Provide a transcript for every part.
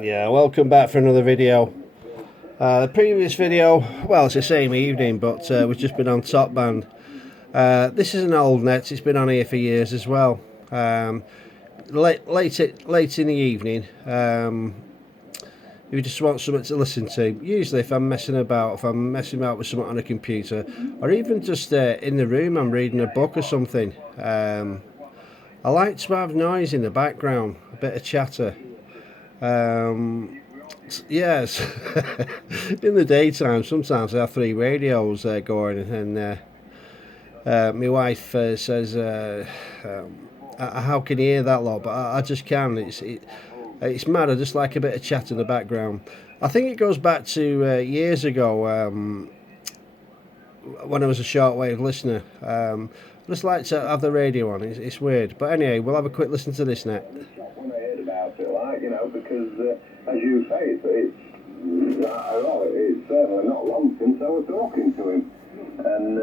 Yeah, welcome back for another video. The previous video, well, it's the same evening, but we've just been on Top Band. This is an old net, it's been on here for years as well. Late in the evening, if you just want something to listen to, usually if I'm messing about with something on a computer, or even just in the room, I'm reading a book or something. I like to have noise in the background, a bit of chatter. Yes, in the daytime sometimes I have three radios going, and my wife says, how can you hear that lot? But I just can. It's mad. I just like a bit of chat in the background. I think it goes back to years ago, when I was a shortwave listener. I just like to have the radio on. It's weird, but anyway, we'll have a quick listen to this net. When I heard about it, because as you say, it's certainly not long since I was talking to him, and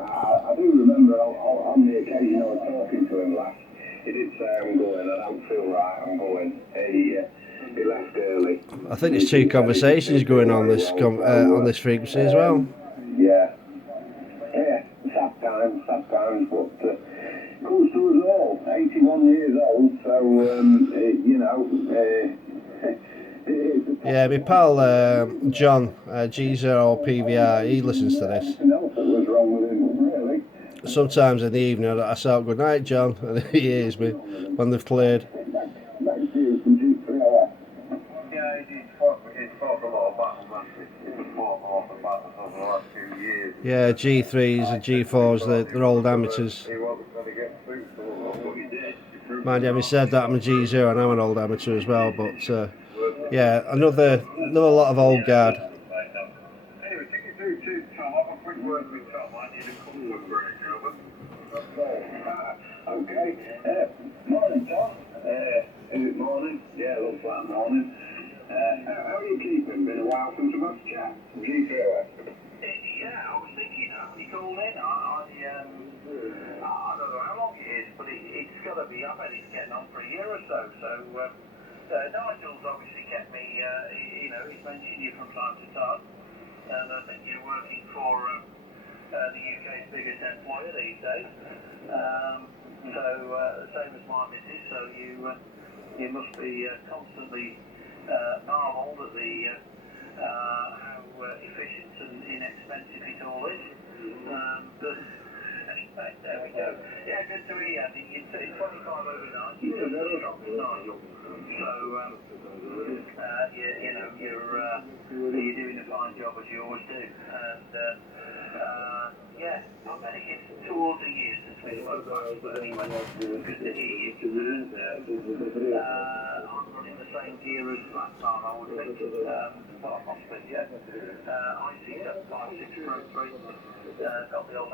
I do remember on the occasion I was talking to him last, he did say, "I'm going, I don't feel right, I'm going." He left early. I think there's two conversations going on this frequency as well. Yeah, sad times, but goes to us all. 81 years old, so yeah, my pal John G0PVR, he listens to this. Nothing else that was wrong with him, really. Sometimes in the evening I say, "Good night, John," and he hears me when they've cleared. Next year from G3OS. Yeah, he's fought a lot of battles, actually. He's fought a lot of battles over the last few years. Yeah, G3s and G4s, they're old amateurs. He wasn't going to get through, so what he did. Mind you, having said that, I'm a G0 and I'm an old amateur as well, but yeah, another lot of old guard. Anyway, take it through to Tom. Have a quick word with Tom. I need a couple of breaks, Robert. Okay. Morning, Tom. Is it morning? Yeah, looks like morning. How are you keeping? Been a while since we've had a chat. G3OS. Yeah, I was thinking that when he called in. I don't know how long it is, but it's got to be, I bet it's getting on for a year or so. So, Nigel's obviously kept me, he's mentioned you from time to time. And I think you're working for the UK's biggest employer these days. Same as my missus, so you must be constantly marvelled at how efficient and inexpensive it all is. But anyway, there we go. Yeah, good to hear. It's 25 over 9. You're very strong, Nigel. So, you're doing a fine job as you always do. And yeah, I bet it's towards a year since we spoke last, but anyway, good to hear you. I'm running the same gear as last time, I would think. Possibly, yeah. IC756 Pro 3, got the old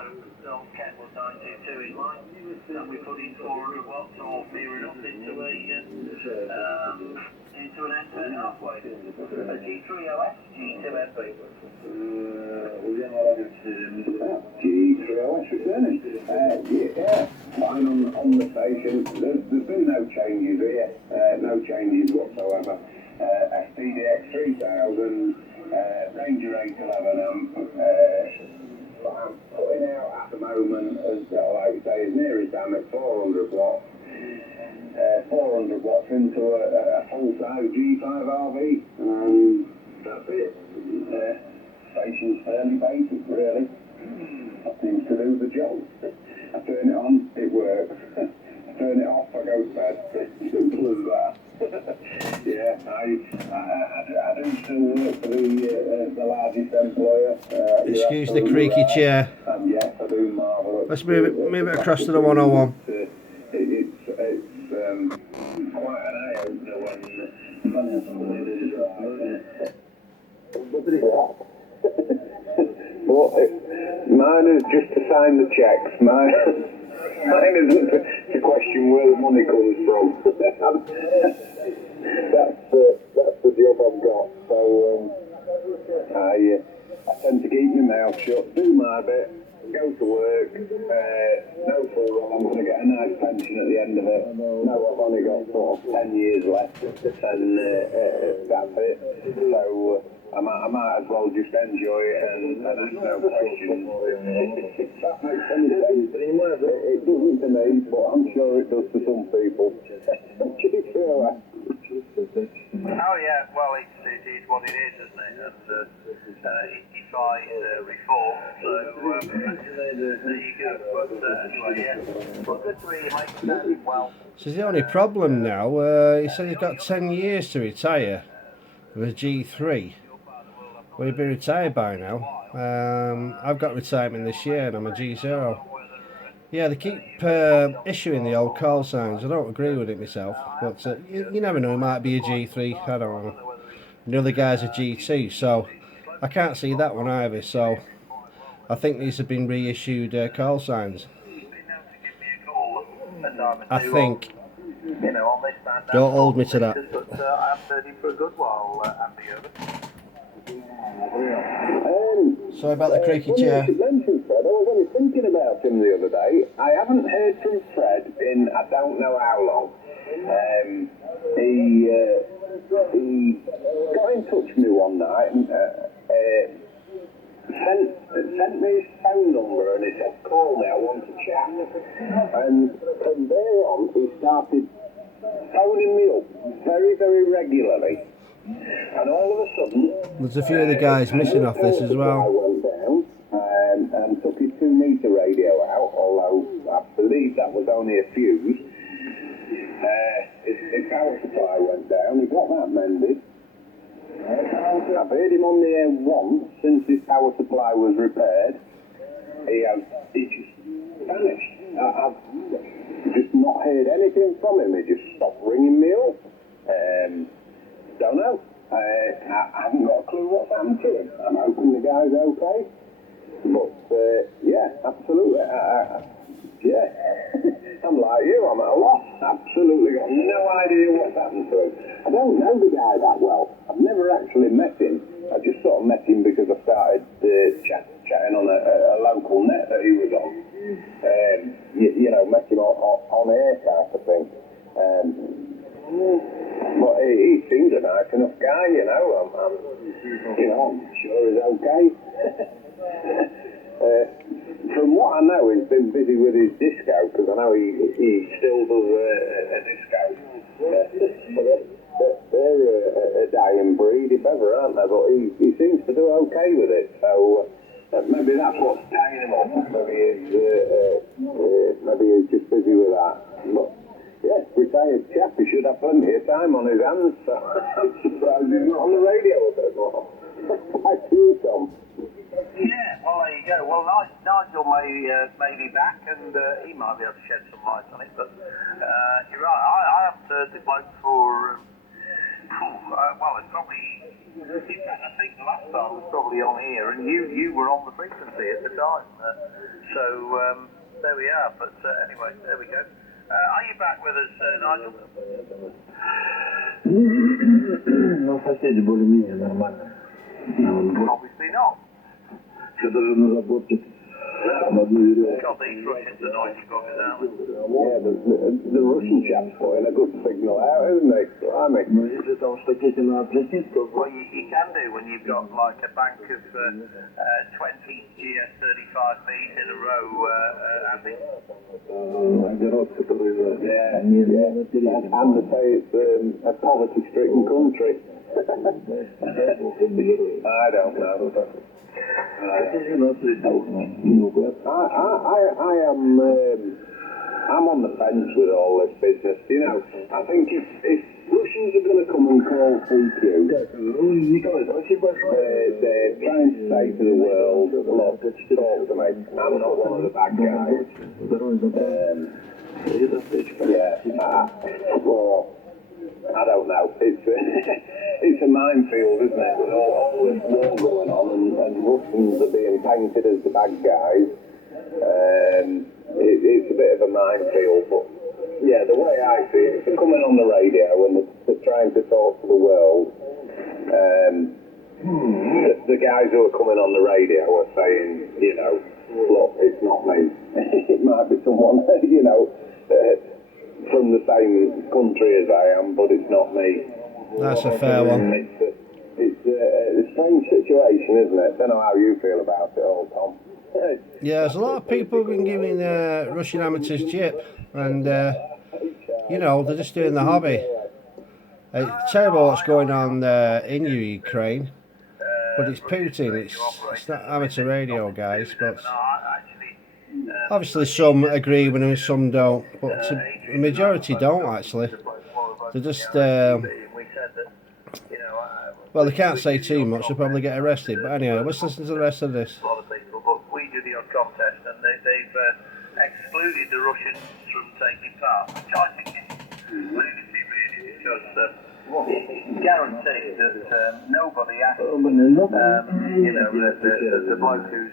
Kenwood 922 in line, and we put in 400 watts or near enough into an N10 halfway. A G3OS, G2MB. G3OS returning. Yeah, fine on the station. There's been no changes here, no changes whatsoever. SPDX 3000, Ranger 811 amp. I'm putting out at the moment, as like we say, as near as damn at 400 watts. 400 watts into a full-size G5RV, and that's it. Station's fairly basic, really. That seems to do the job. I turn it on, it works. I turn it off, I go to bed. Simple as that. Yeah, I do still work for the largest employer. Excuse the creaky chair. And yes, I do marvel at. Let's move it across to the 101. It's quite an eye opener when somebody does but mine is just to sign the checks. Mine isn't to question where the money comes from. That's the job I've got. So I tend to keep my mouth shut, do my bit, go to work, know full well I'm going to get a nice pension at the end of it. No, I've only got sort about 10 years left, and that's it. So I might as well just enjoy it and ask no questions. That makes any sense. It doesn't to me, but I'm sure it does to some people. Oh yeah, well it is what it is, isn't it? And it defies reform, so there you go. But anyway, yeah, well, good to hear you, mate. You're doing well. So the only problem now, he said he's got 10 years to retire with a G3. Well, he'd be retired by now. I've got retirement this year and I'm a G0. Yeah, they keep issuing the old call signs. I don't agree with it myself, but you never know, it might be a G3, I don't know. The other guy's a G2, so I can't see that one either, so I think these have been reissued call signs. I think. Don't hold me to that. But I haven't heard him for a good while, Andy. Sorry about the creaky chair. You mentioned Fred. I was only thinking about him the other day. I haven't heard from Fred in I don't know how long. He got in touch with me one night and sent me his phone number and he said, call me, I want to chat. And from there on, he started phoning me up very, very regularly. And all of a sudden, there's a few of the guys missing off this as well. I went down and took his 2-meter radio out, although I believe that was only a fuse. His power supply went down, he got that mended. I've heard him on the air once since his power supply was repaired. He just vanished. I've just not heard anything from him, he just stopped ringing me up. Don't know. I haven't got a clue what's happened to him. I'm hoping the guy's okay. But, yeah, absolutely. Yeah. I'm like you, I'm at a loss. Absolutely got no idea what's happened to him. I don't know the guy that well. I've never actually met him. I just sort of met him because I started chatting on a local net that he was on. You know, met him on air type of thing. But he seems a nice enough guy, you know. I'm sure he's okay. From what I know, he's been busy with his disco because I know he still does a disco. They're a dying breed, if ever, aren't they? But he seems to do okay with it. So maybe that's what's tying him up. Maybe he's just busy with that. But, yeah, retired chap, he should have plenty of time on his hands, so I'm surprised he's not on the radio a bit more. Back to you, Tom. Yeah, well, there you go. Well, Nigel may be back, and he might be able to shed some light on it, but you're right, I haven't heard the bloke for, well, it's probably, in fact, I think the last time was probably on here, and you were on the frequency at the time, so there we are, but anyway, there we go. Are you back with us, Nigel? Ну, соседи более-менее нормально. Obviously not. Все даже на работе. God, these Russians are noisy buggers, aren't they? Yeah, the Russian chap's putting a good signal out, isn't he? Blimey. Но если там штакете на отлетит, то... Well, you can do when you've got like a bank of 20 GS35Bs in a row, Andy. Огород, который... Yeah. And they say it's a poverty-stricken country. I don't know. I'm on the fence with all this business. You know, I think if Russians are going to come and call CQ, they're trying to say to the world, look, talk to me, I'm not one of the bad guys. Well, I don't know. It's a minefield, isn't it? With all this war going on, and Russians are being painted as the bad guys. It's a bit of a minefield, but yeah, the way I see it, if they're coming on the radio and they're trying to talk to the world, the guys who are coming on the radio are saying, you know, look, it's not me. It might be someone, you know. from the same country as I am, but it's not me. That's a fair one. It's a strange situation, isn't it? I don't know how you feel about it all, Tom. Yeah, there's a lot of people who've been giving Russian amateurs jip, and you know, they're just doing the hobby. It's terrible what's going on in Ukraine, but it's Putin. It's not amateur radio, guys. But obviously, some agree with him, some don't. But the majority don't actually. They're just well, they can't say too much. They'll probably get arrested. But anyway, let's listen to the rest of this. A lot of people, but we do the odd contest, and they've excluded the Russians from taking part, which I think is lunacy, really, because it's guaranteed that nobody asks, the bloke who's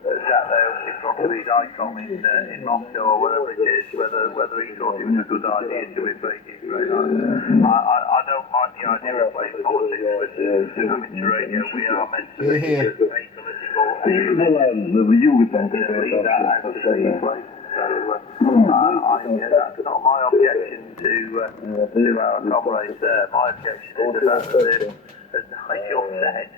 sat there in front of his icon in Moscow or wherever it is, whether he thought it was a good idea to invade Ukraine. I don't like the idea of playing politics with amateur radio. We are meant to be a political leave that out of the place. So that's not my objection to our comrades there. My objection is the fact that as Nigel said,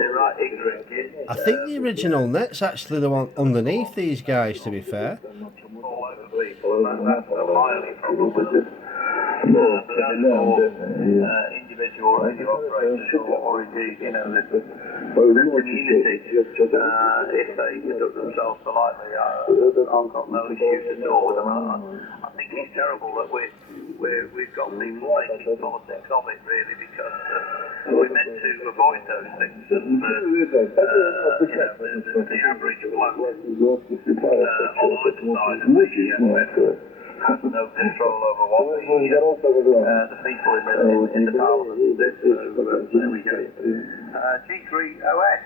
they're right ignorant kids. I think the original net's actually the one underneath these guys, to be fair. All over people, and that's my only problem with it. Individual radio operators or indeed, the community, if they conduct themselves politely, I've got no issues at all with them. I think it's terrible that we've got people making politics of it, really, because we're meant to avoid those things. And the average bloke on either side of the has no control over what the people in the parliament do. So there we go. G3OS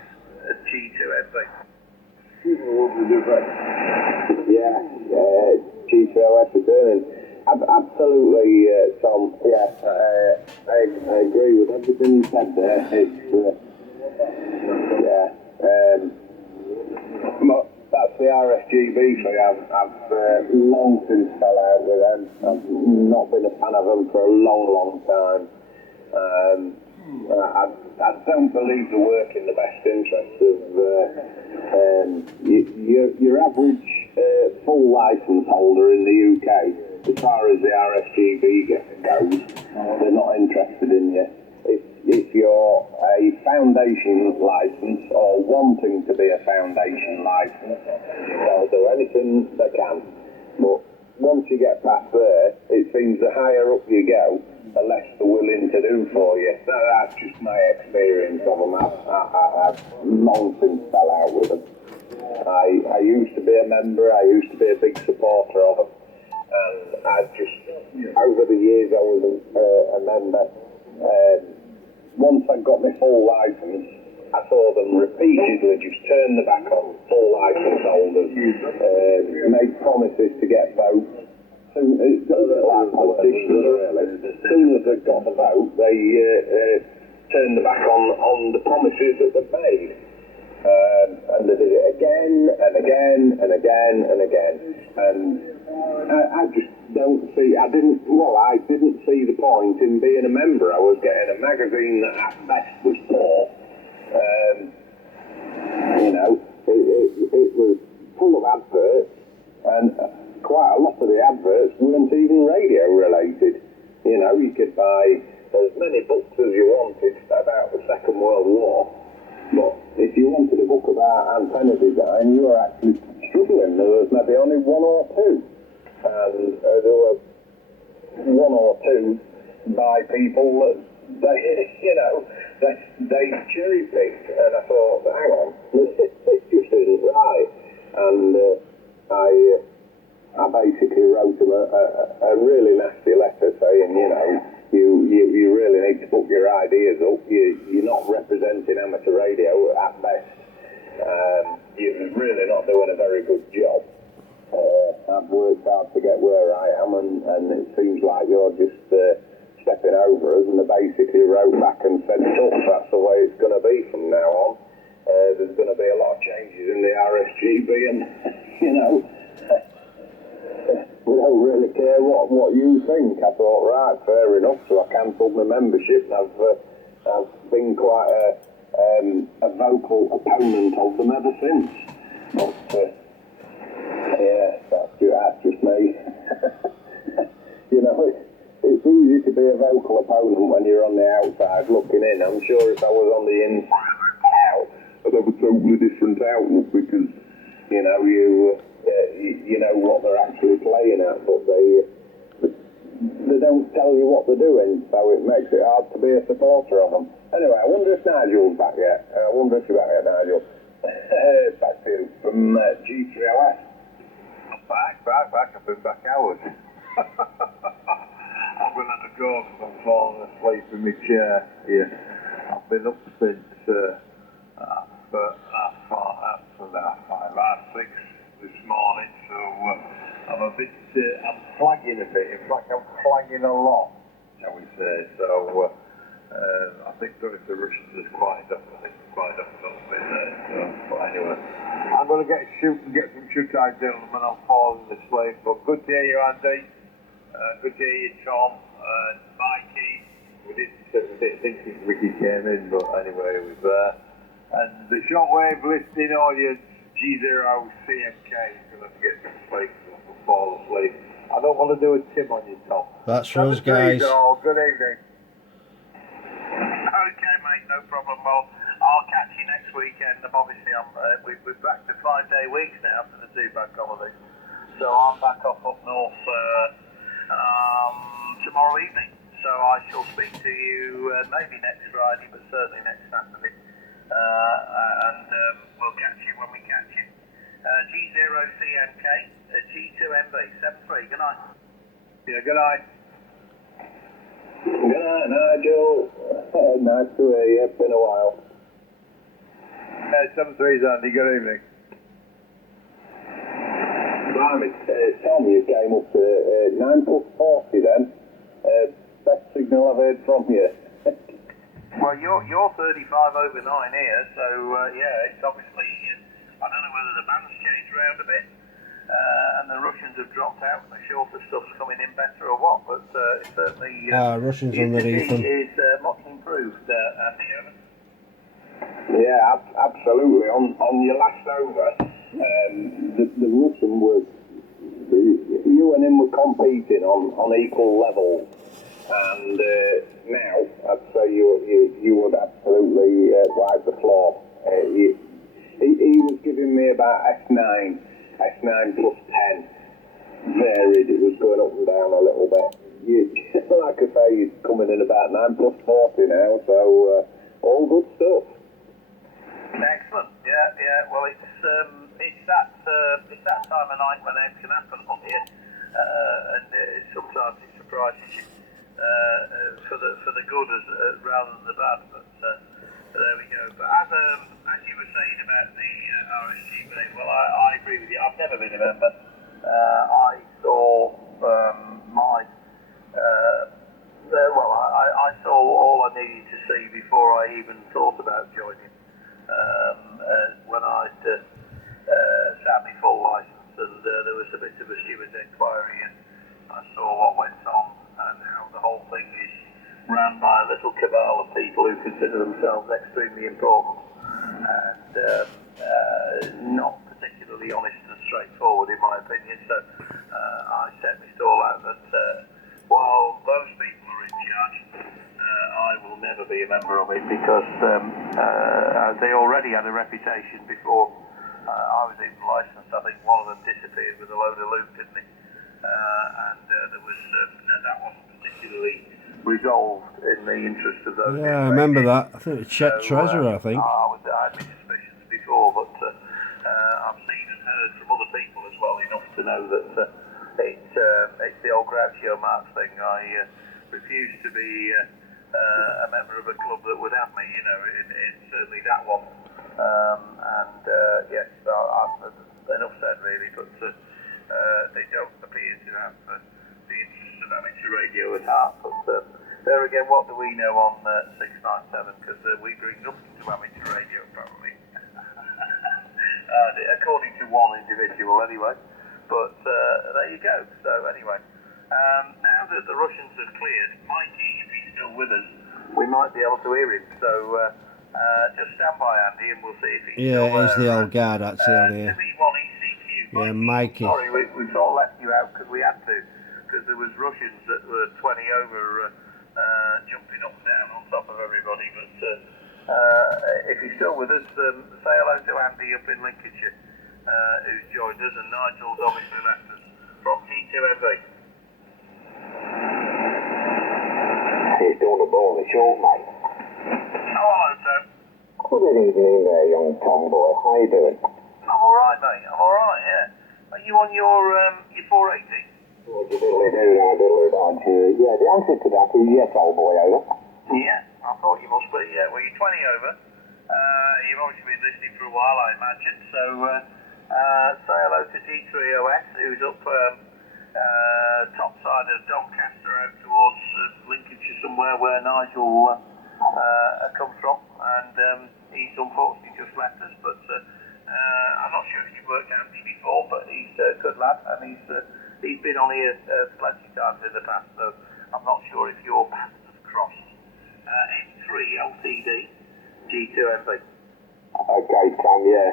at G2MB. Yeah, G3OS returning. Absolutely, Tom. Yeah, I agree with everything you said there. That's the RSGB thing. I've long since fell out with them. I've not been a fan of them for a long time. I don't believe they work in the best interest of your average full licence holder in the UK. As far as the RSGB goes, they're not interested in you. If you're a foundation licence or wanting to be a foundation licence, they'll do anything they can. But once you get past there, it seems the higher up you go, the less they're willing to do for you. So that's just my experience of them. I've long since fell out with them. I used to be a member, I used to be a big supporter of them. And I just, over the years I was a member, once I got my full licence, I saw them repeatedly just turn the back on full licence holders, make promises to get votes. It's a little like politicians, really. As soon as they've got the vote, they turn the back on the promises that they've made. And they did it again and again and again and again. And I just don't see, I didn't see the point in being a member. I was getting a magazine that at best was poor. It was full of adverts, and quite a lot of the adverts weren't even radio related. You could buy as many books as you wanted about the Second World War, but if you wanted a book about antenna design, you were actually struggling. There was maybe only one or two. And there were one or two by people that they cherry picked, and I thought, hang on, this just isn't right. And I basically wrote them a really nasty letter saying, you really need to put your ideas up. You're not representing amateur radio at best. You're really not doing a very good job. I've worked hard to get where I am, and it seems like you're just stepping over us. And they basically wrote back and said, that's the way it's going to be from now on. There's going to be a lot of changes in the RSGB, and we don't really care what cancelled my membership. I've been quite a vocal opponent of them ever since. But yeah, that's just me. You know, it's easy to be a vocal opponent when you're on the outside looking in. I'm sure if I was on the inside looking out, I'd have a totally different outlook because, you know, you know what they're actually playing at, but they don't tell you what they're doing, so it makes it hard to be a supporter of them. Anyway, I wonder if Nigel's back yet. Nigel. Back to you from G3OS. Back. I've been back hours. I've been at the go because I'm falling asleep in my chair here. I've been up since about 6 this morning, so I'm a bit, I'm flagging a bit. In fact, I'm flagging a lot, shall we say. So I think going to Russians is quite up. I think quite up a little bit there. So, but anyway, I'm going to get some shoot eyes in when I'm falling asleep. But good to hear you, Andy. Good to hear you, Tom. Mikey. We didn't think Ricky came in, but anyway, he was there. And the shortwave listening audience, G0CMK, is going to get some sleep so I can fall asleep. I don't want to do a Tim on you, Tom. That's for us, guys. Good evening. Okay, mate, no problem. Well, I'll catch you next weekend. Obviously, we're back to 5-day weeks now after the 2 bank holidays. So I'm back up north tomorrow evening. So I shall speak to you maybe next Friday, but certainly next Saturday. And we'll catch you when we catch you. G0CMK, G2MB, 73. Good night. Yeah, good night. Good night, Nigel. Nice to hear you. It's been a while. 73's Andy, good evening. Blimey, Tom, you came up to 9 plus 40 then. Best signal I've heard from you. Well, you're 35 over 9 here, so yeah, it's obviously, I don't know whether the band's changed round a bit, and the Russians have dropped out, and the shorter stuff's coming in better or what, but it's certainly... Russians underneath them. is much improved, Andy, Evan. Yeah, absolutely. On your last over, the Russian was... You and him were competing on equal levels, and now I'd say you would absolutely wipe the floor. He was giving me about S9 plus 10. Varied, it was going up and down a little bit. Like I say, he's coming in about 9 plus 40 now, so all good stuff. Excellent. Yeah. Well, it's that time of night when it can happen on here, and sometimes it surprises you for the good rather than the bad. But there we go. But as you were saying about the RSGB, well, I agree with you. I've never been a member. I saw I saw all I needed to see before I even thought about joining. When I'd sat my full licence, and there was a bit of a steward's inquiry, and I saw what went on and how the whole thing is ran by a little cabal of people who consider themselves extremely important and not particularly honest and straightforward, in my opinion. So I set my stall out that while those people are in charge, I will never be a member of it because they already had a reputation before I was even licensed. I think one of them disappeared with a load of loot, didn't he? And there was that wasn't particularly resolved in the interest of those. Yeah, I remember that. I think it was Chet Treasurer, I think. I had my suspicions before, but I've seen and heard from other people as well enough to know that it's the old Groucho Marx thing. I refuse to be a member of a club that would have me, you know, in certainly that one. Yes, enough said really, but they don't appear to have the interest of amateur radio at heart. But there again, what do we know on 697? Because we bring nothing to amateur radio, apparently. According to one individual, anyway. But there you go. So anyway, now that the Russians have cleared, Mikey, if he's still with us, we might be able to hear him. So just stand by, Andy, and we'll see if he's Yeah, still it is there. the old guard actually on here. Yeah, Mikey. Sorry, we sort of left you out because we had to, because there was Russians that were 20 over jumping up and down on top of everybody. But if he's still with us, say hello to Andy up in Lincolnshire, who's joined us, and Nigel's obviously left us from G2MB. He's doing the ball in the short, mate. Oh, hello, Tom. Good evening there, young tomboy. How you doing? I'm alright, mate. I'm alright, yeah. Are you on your 480? What do you do now, yeah, the answer to that is yes, old boy, over. Yeah, I thought you must be. Yeah, well, you're 20 over. You've obviously been listening for a while, I imagine. So say hello to G3OS, who's up top side of Doncaster out towards Lincolnshire somewhere where Nigel comes from. And he's unfortunately just left us. But I'm not sure if you've worked out Andy before, but he's a good lad. And he's been on here plenty of times in the past. So I'm not sure if your paths have crossed. M3 LTD, G2MB. Okay, Tom, yeah.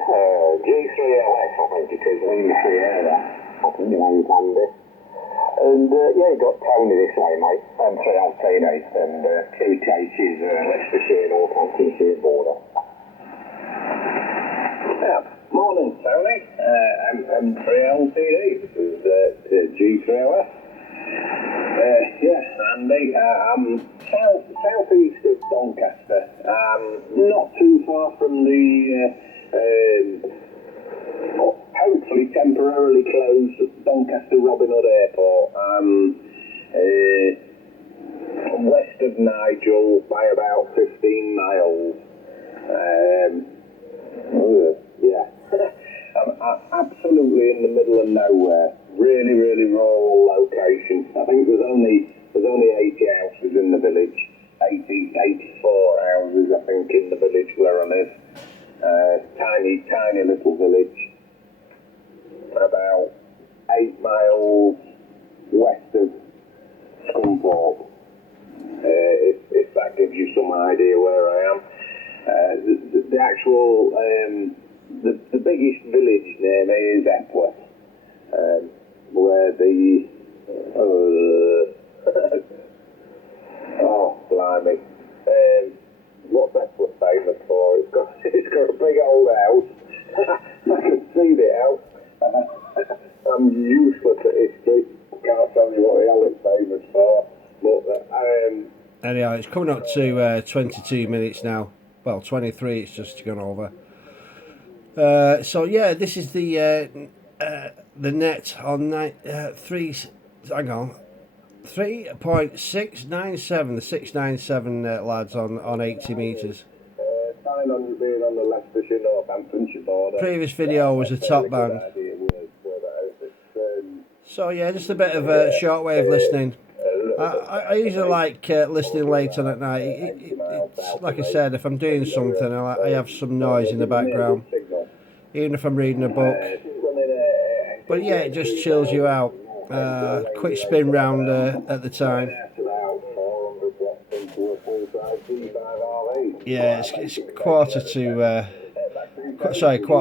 G3LS, I think it is, Lima Sierra. I think your name's Andy. And, yeah, you got Tony this way, mate. M3 LTD, and two cases, Leicestershire, Northamptonshire border. Yeah, morning, Tony. M3 LTD, this is G3LS. Yeah, Andy, I'm southeast of Doncaster, not too far from the hopefully temporarily closed Doncaster Robin Hood Airport. West of Nigel by about 15 miles. Yeah. I'm absolutely in the middle of nowhere. Really, really rural location. I think there's only 80 houses in the village. 84 houses, I think, in the village where I live. Tiny little village. About 8 miles west of Scunthorpe. If that gives you some idea where I am. The actual, the biggest village name is Epworth. Where the oh blimey, what's Epworth famous for? It's got a big old house. I can see the house. I'm useless at history. Can't tell you what the hell it's famous for. But Anyhow, it's coming up to 22 minutes now. Well, 23. It's just gone over. So yeah, this is the net on 3.697, the 697 lads on 80 metres. Sign on being on the Leicestershire Northamptonshire border. Previous video was a top band. So yeah, just a bit of shortwave listening. I usually like listening late on at night. It's like I said, if I'm doing something, I have some noise in the background, even if I'm reading a book. But yeah, it just chills you out. Quick spin round at the time. Yeah, it's quarter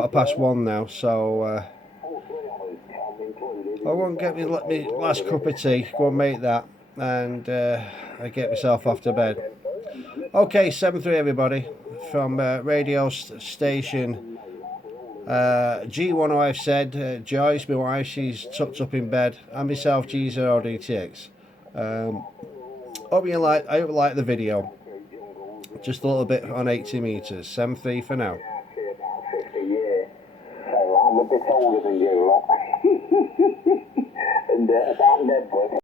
past 1 now, so I won't get me last cup of tea. Go and make that, and I get myself off to bed. Okay, 7-3 everybody from radio station G1. I've said Joyce, my wife, she's tucked up in bed, and myself, G0DTX. Hope you like the video. Just a little bit on 80 metres. 7-3 for now. I'm a bit older than you lot. And about Nedwood.